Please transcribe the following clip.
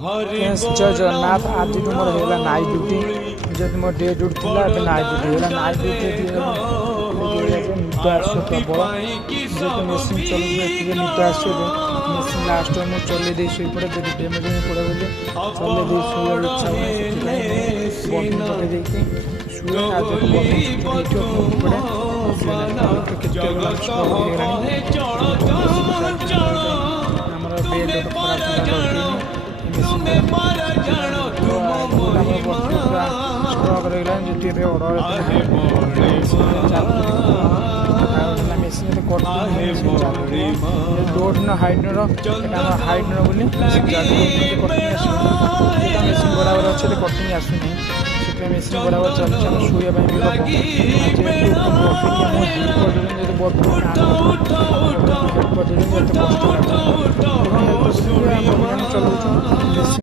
जय जगन्नाथ। आज मोर होगा नाइट ड्यूटी जब मोर डे ड्यूटी थी नाइट ड्यूटी होगा नाइट ड्यूटी निद आस प्रबल जो मेसीन चलते निद आस मेसीन लास्ट मुझे चल शुपड़े जब डेमेज पड़े बोली चल शुआ इच्छा हुए बंद पटे शुए आज पड़े आमर बेड खराब मेसीन लोड हाइड्र हाइड्र बोली मेसीन बराबर अच्छे कटिंग आसुनी मेसीन बराबर चलती शुआ भी कष्ट चलाऊ।